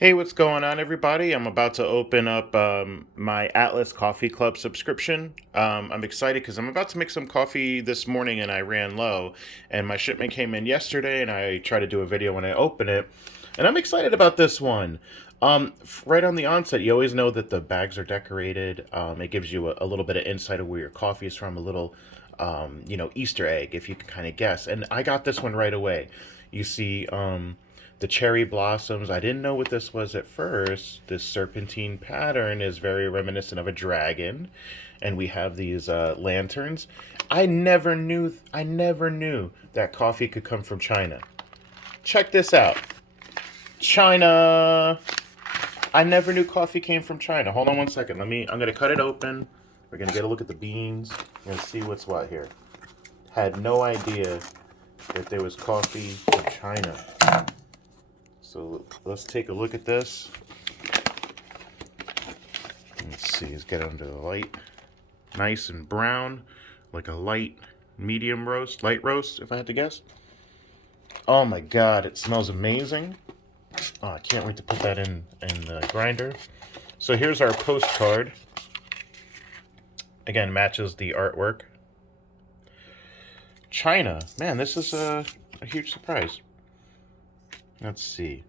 Hey, what's going on, everybody? I'm about to open up my Atlas Coffee Club subscription. I'm excited because I'm about to make some coffee this morning and I ran low. And my shipment came in yesterday and I try to do a video when I open it. And I'm excited about this one. Right on the onset, you always know that the bags are decorated. It gives you a little bit of insight of where your coffee is from, a little, Easter egg, if you can kind of guess. And I got this one right away. You see, the cherry blossoms. I didn't know what this was at first. This serpentine pattern is very reminiscent of a dragon, and we have these lanterns. I never knew that coffee could come from China. Check this out, China. I never knew coffee came from China. Hold on one second. I'm gonna cut it open. We're gonna get a look at the beans and see what's what here. Had no idea that there was coffee from China. So let's take a look at this. Let's see, let's get under the light. Nice and brown, like a light light roast, if I had to guess. Oh my god, it smells amazing. Oh, I can't wait to put that in the grinder. So here's our postcard. Again, matches the artwork. China. Man, this is a huge surprise. Let's see.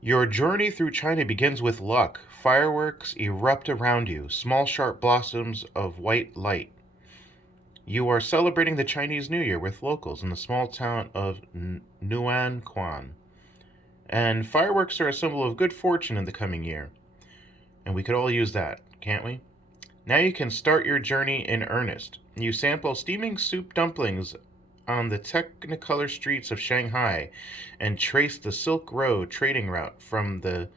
Your journey through China begins with luck. Fireworks erupt around you, small sharp blossoms of white light. You are celebrating the Chinese New Year with locals in the small town of Nuanquan. And fireworks are a symbol of good fortune in the coming year. And we could all use that, can't we? Now you can start your journey in earnest. You sample steaming soup dumplings on the technicolor streets of Shanghai and trace the Silk Road trading route from the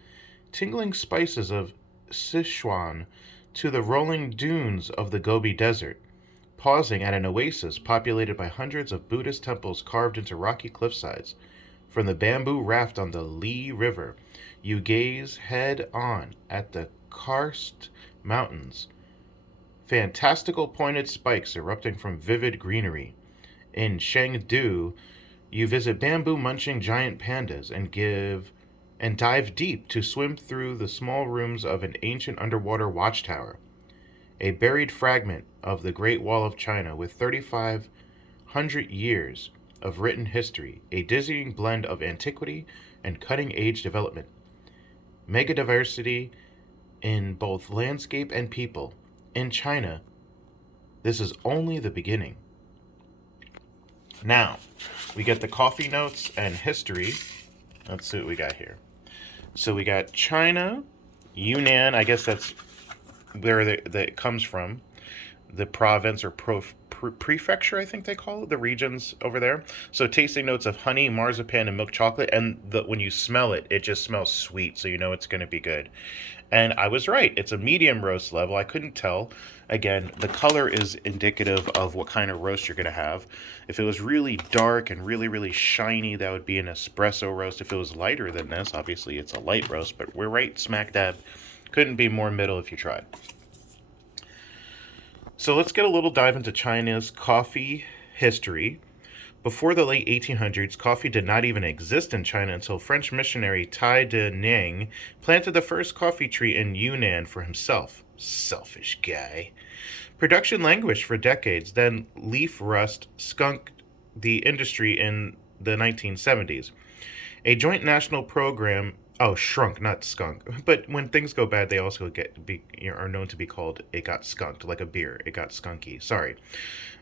tingling spices of Sichuan to the rolling dunes of the Gobi Desert, pausing at an oasis populated by hundreds of Buddhist temples carved into rocky cliffsides. From the bamboo raft on the Li River, you gaze head on at the karst mountains, fantastical pointed spikes erupting from vivid greenery. In Chengdu, you visit bamboo-munching giant pandas and dive deep to swim through the small rooms of an ancient underwater watchtower, a buried fragment of the Great Wall of China with 3,500 years of written history, a dizzying blend of antiquity and cutting-edge development. Megadiversity in both landscape and people. In China, this is only the beginning. Now, we get the coffee notes and history. Let's see what we got here. So we got China, Yunnan, I guess that's where it comes from. The province or prefecture, I think they call it, the regions over there. So tasting notes of honey, marzipan, and milk chocolate. And when you smell it, it just smells sweet, so you know it's going to be good. And I was right. It's a medium roast level. I couldn't tell. Again, the color is indicative of what kind of roast you're going to have. If it was really dark and really, really shiny, that would be an espresso roast. If it was lighter than this, obviously it's a light roast, but we're right smack dab. Couldn't be more middle if you tried. So let's get a little dive into China's coffee history. Before the late 1800s, coffee did not even exist in China until French missionary Tai de Nang planted the first coffee tree in Yunnan for himself. Selfish guy. Production languished for decades, then leaf rust skunked the industry in the 1970s. A joint national program, oh, shrunk, not skunk. But when things go bad, they also are known to be called it got skunked, like a beer. It got skunky. Sorry.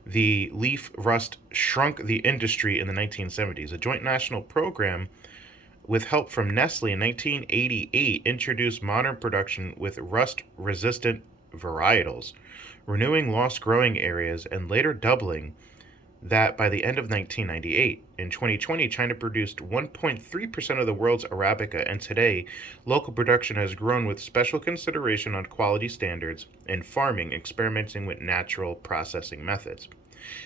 The leaf rust shrunk the industry in the 1970s. A joint national program with help from Nestle in 1988 introduced modern production with rust-resistant varietals, renewing lost growing areas and later doubling that by the end of 1998. In 2020, China produced 1.3% of the world's Arabica, and today, local production has grown with special consideration on quality standards and farming experimenting with natural processing methods.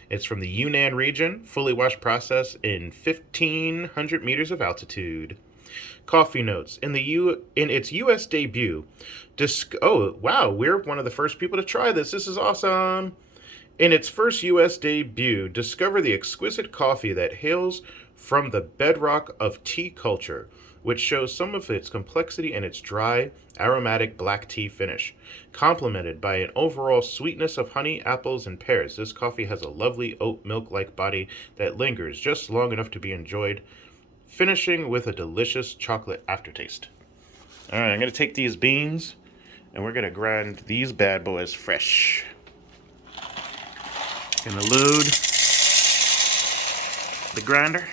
It's from the Yunnan region, fully washed process in 1,500 meters of altitude. Coffee notes in its U.S. debut. Oh wow, we're one of the first people to try this. This is awesome. In its first U.S. debut, discover the exquisite coffee that hails from the bedrock of tea culture. which shows some of its complexity in its dry, aromatic black tea finish. Complemented by an overall sweetness of honey, apples, and pears, this coffee has a lovely oat milk-like body that lingers just long enough to be enjoyed, finishing with a delicious chocolate aftertaste. All right, I'm going to take these beans, and we're going to grind these bad boys fresh. Gonna load the grinder.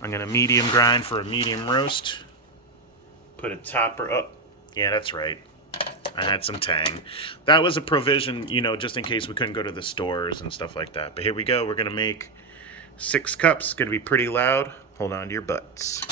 I'm gonna medium grind for a medium roast. Put a topper up. Yeah, that's right. I had some tang. That was a provision, you know, just in case we couldn't go to the stores and stuff like that. But here we go. We're gonna make 6 cups. It's gonna be pretty loud. Hold on to your butts.